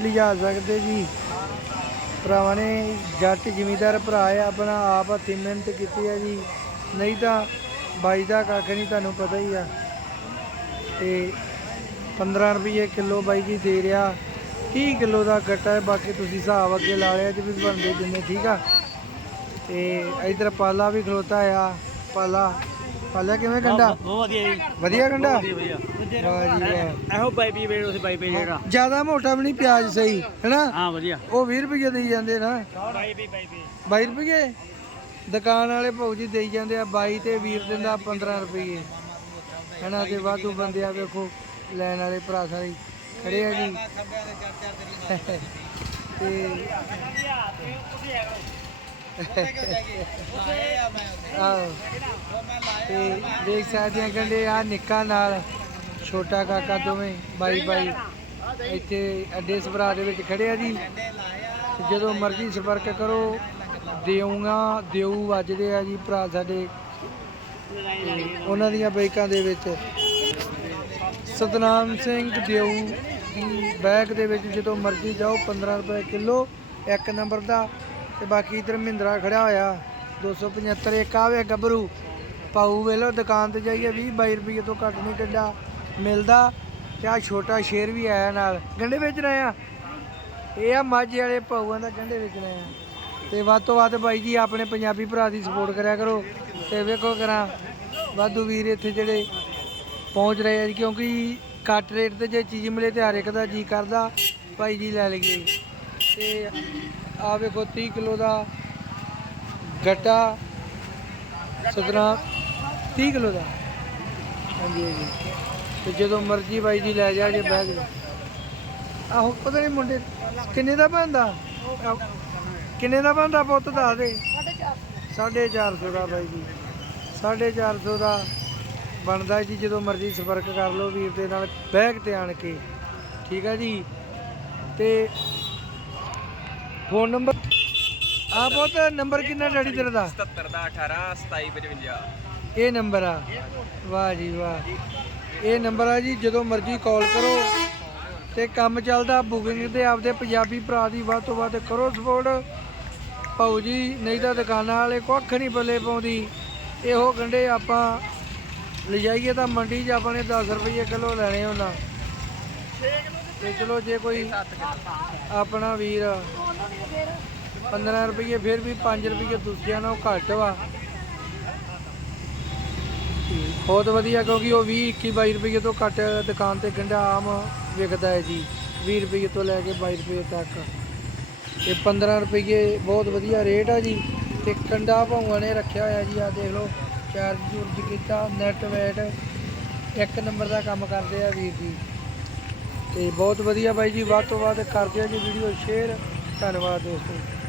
ਲਿਜਾ ਸਕਦੇ ਜੀ। ਭਰਾਵਾਂ ਨੇ ਜੱਟ ਜ਼ਿਮੀਦਾਰ ਭਰਾ ਆ ਆਪਣਾ ਆਪ ਹੱਥੀਂ ਮਿਹਨਤ ਕੀਤੀ ਆ ਜੀ। ਨਹੀਂ ਤਾਂ ਬਾਈ ਦਾ ਕੱਖ ਨਹੀਂ, ਤੁਹਾਨੂੰ ਪਤਾ ਹੀ ਆ। ਤੇ 15 ਰੁਪਏ ਕਿਲੋ ਬਾਈ ਜੀ ਦੇ ਰਿਹਾ। 30 ਕਿਲੋ ਦਾ ਗੱਟਾ ਹੈ, ਬਾਕੀ ਤੁਸੀਂ ਹਿਸਾਬ ਅੱਗੇ ਲਾ ਲਿਆ ਜੀ ਵੀ ਬਣਦੇ ਦਿੰਦੇ ਠੀਕ ਆ। ਤੇ ਇਧਰ ਪਾਲਾ ਵੀ ਖਲੋਤਾ ਆ, ਪਾਲਾ। ਪਾਲਾ ਕਿਵੇਂ ਗੰਡਾ? ਬਹੁਤ ਵਧੀਆ ਜੀ। ਵਧੀਆ ਗੰਡਾ? ਵਧੀਆ ਵਾਹ ਜੀ ਵਾਹ। ਇਹੋ ਬਾਈ ਪੀ ਵੇੜ ਉਸ ਬਾਈ ਪੀ ਜਿਹੜਾ। ਜ਼ਿਆਦਾ ਮੋਟਾ ਵੀ ਨਹੀਂ ਪਿਆਜ਼ ਸਹੀ ਹੈਨਾ? ਹਾਂ ਵਧੀਆ। ਉਹ 20 ਰੁਪਏ ਦੇਈ ਜਾਂਦੇ ਨਾ। ਬਾਈ ਪੀ ਬਾਈ ਪੀ 22 ਰੁਪਏ ਦੁਕਾਨ ਵਾਲੇ ਭਾਊ ਜੀ ਦੇਈ ਜਾਂਦੇ ਆ 22 ਤੇ ਵੀਰ ਦਿੰਦਾ 15 ਰੁਪਏ ਹੈਨਾ ਤੇ ਵਾਧੂ ਬੰਦੇ ਆ ਵੇਖੋ ਲੈਣ ਵਾਲੇ ਭਰਾ ਸਾਰੇ ਖੜੇ ਆ ਜੀ। ਤੇ ਆਹੋ। ਤੇ ਦੇਖ ਸਕਦੇ ਆ ਕਹਿੰਦੇ ਆ ਨਿੱਕਾ ਨਾਲ, ਛੋਟਾ ਕਾਕਾ ਦੋਵੇਂ, ਬਾਈ ਬਾਈ। ਇੱਥੇ ਅੱਡੇ ਸਭਰਾ ਦੇ ਵਿੱਚ ਖੜੇ ਆ ਜੀ। ਜਦੋਂ ਮਰਜ਼ੀ ਸੰਪਰਕ ਕਰੋ, ਦੇਊਗਾ, ਦੇਊ ਵੱਜਦੇ ਆ ਜੀ ਭਰਾ ਸਾਡੇ। ਉਹਨਾਂ ਦੀਆਂ ਬਾਈਕਾਂ ਦੇ ਵਿੱਚ। ਸਤਨਾਮ ਸਿੰਘ ਦਿਉ ਦੀ ਬੈਗ ਦੇ ਵਿੱਚ ਜਦੋਂ ਮਰਜ਼ੀ ਜਾਓ 15 ਰੁਪਏ ਕਿਲੋ, ਇੱਕ ਨੰਬਰ ਦਾ। ਤੇ ਬਾਕੀ ਇਧਰ ਮਹਿੰਦਰਾ ਖੜਿਆ ਹੋਇਆ 275 ਇੱਕ ਆਵੇ ਗੱਭਰੂ। ਪਾਉ ਵੇਲੋ ਦੁਕਾਨ ਤੇ ਜਾਈਏ 20 22 ਰੁਪਏ ਤੋਂ ਘੱਟ ਨਹੀਂ ਟੱਡਾ, ਮਿਲਦਾ। ਤੇ ਆ ਛੋਟਾ ਸ਼ੇਰ ਵੀ ਆਇਆ ਨਾਲ। ਗੰਡੇ ਵੇਚ ਰਹੇ ਆ। ਇਹ ਆ ਮਾਝੇ ਵਾਲੇ ਪਾਉਆਂ ਦਾ ਗੰਡੇ ਵੇਚ ਰਹੇ ਆ। ਤੇ ਵੱਧ ਤੋਂ ਵੱਧ ਬਾਈ ਜੀ, ਆਪਣੇ ਪੰਜਾਬੀ ਭਰਾ ਦੀ ਸਪੋਰਟ ਕਰਿਆ ਕਰੋ। ਤੇ ਵੇਖੋ ਕਰਾਂ, ਵਾਧੂ ਵੀਰ ਇੱਥੇ ਜਿਹੜੇ ਪਹੁੰਚ ਰਹੇ ਆ ਜੀ, ਕਿਉਂਕਿ ਘੱਟ ਰੇਟ ਤੇ ਜੇ ਚੀਜ਼ ਮਿਲੇ ਤੇ ਹਰ ਇੱਕ ਦਾ ਜੀ ਕਰਦਾ। ਭਾਈ ਜੀ ਲੈ ਲਈਏ। ਤੇ ਆ ਵੇਖੋ 30 ਕਿਲੋ ਦਾ ਗੱਟਾ, ਸਤਰਾ 30 ਕਿਲੋ ਦਾ। ਹਾਂਜੀ ਹਾਂਜੀ। ਤੇ ਜਦੋਂ ਮਰਜ਼ੀ ਬਾਈ ਜੀ ਲੈ ਜਾ, ਜੇ ਬੈਗ ਆਹੋ, ਪਤਾ ਨਹੀਂ ਮੁੰਡੇ, ਕਿੰਨੇ ਦਾ ਬੰਦਾ ਕਿੰਨੇ ਦਾ ਬੰਦਾ ਪੁੱਤ ਦੱਸ ਦੇ। 450 ਦਾ ਬਾਈ ਜੀ। 450 ਦਾ ਬਣਦਾ ਜੀ, ਜਦੋਂ ਮਰਜ਼ੀ ਸੰਪਰਕ ਕਰ ਲਓ ਵੀਰ ਦੇ ਨਾਲ, ਬੈਗ ਤੇ ਆਣ ਕੇ। ਠੀਕ ਹੈ ਜੀ? ਤੇ ਫੋਨ ਨੰਬਰ? ਆ ਪੁੱਤ ਨੰਬਰ ਕਿੰਨਾ ਡੈਡੀ ਤੇਰੇ ਦਾ? 77 ਦਾ 18 27 55 ਇਹ ਨੰਬਰ ਆ। ਵਾਹ ਜੀ ਵਾਹ। ਇਹ ਨੰਬਰ ਆ ਜੀ ਜਦੋਂ ਮਰਜ਼ੀ ਕਾਲ ਕਰੋ। ਤੇ ਕੰਮ ਚੱਲਦਾ ਬੁਕਿੰਗ ਤੇ ਆਪਦੇ ਪੰਜਾਬੀ ਭਰਾ ਦੀ ਵੱਧ ਤੋਂ ਵੱਧ ਕਰੋ ਸਪੋਰਟ। ਭਾਊ ਜੀ ਨਹੀਂ ਤਾਂ ਦੁਕਾਨਾਂ ਵਾਲੇ ਕੁੱਖ ਨਹੀਂ ਬੱਲੇ ਪਾਉਂਦੀ। ਇਹੋ ਗੰਡੇ ਆਪਾਂ ਲਿਜਾਈਏ ਤਾਂ ਮੰਡੀ 'ਚ ਆਪਾਂ ਨੇ 10 ਰੁਪਏ ਕਿਲੋ ਲੈਣੇ ਉਹਨਾਂ। ਤੇ ਚਲੋ ਜੇ ਕੋਈ ਆਪਣਾ ਵੀਰ 15 ਰੁਪਏ ਫਿਰ ਵੀ 5 ਰੁਪਏ ਦੂਜਿਆਂ ਨਾਲੋਂ ਘੱਟ ਵਾ। ਬਹੁਤ ਵਧੀਆ ਕਿਉਂਕਿ ਉਹ 20 21 22 ਰੁਪਏ ਤੋਂ ਘੱਟ ਦੁਕਾਨ ਤੇ ਗੰਡਾ ਆਮ ਵਿਕਦਾ ਹੈ ਜੀ। 20 ਰੁਪਏ ਤੋਂ ਲੈ ਕੇ 22 ਰੁਪਏ ਤੱਕ। ਤੇ 15 ਰੁਪਏ ਬਹੁਤ ਵਧੀਆ ਰੇਟ ਆ ਜੀ। ਤੇ ਕੰਡਾ ਭਾਊਆਂ ਨੇ ਰੱਖਿਆ ਹੋਇਆ ਜੀ ਆ ਦੇਖ ਲਓ। ਚਾਰਜ ਚੂਰਜ ਕੀਤਾ, ਨੈਟ ਵੇਟ। ਇੱਕ ਨੰਬਰ ਦਾ ਕੰਮ ਕਰਦੇ ਆ ਵੀਰ ਜੀ। ਤੇ ਬਹੁਤ ਵਧੀਆ ਬਾਈ ਜੀ, ਵੱਧ ਤੋਂ ਵੱਧ ਕਰਦੇ ਆ ਜੀ ਵੀਡੀਓ ਸ਼ੇਅਰ ਧੰਨਵਾਦ ਦੋਸਤੋ।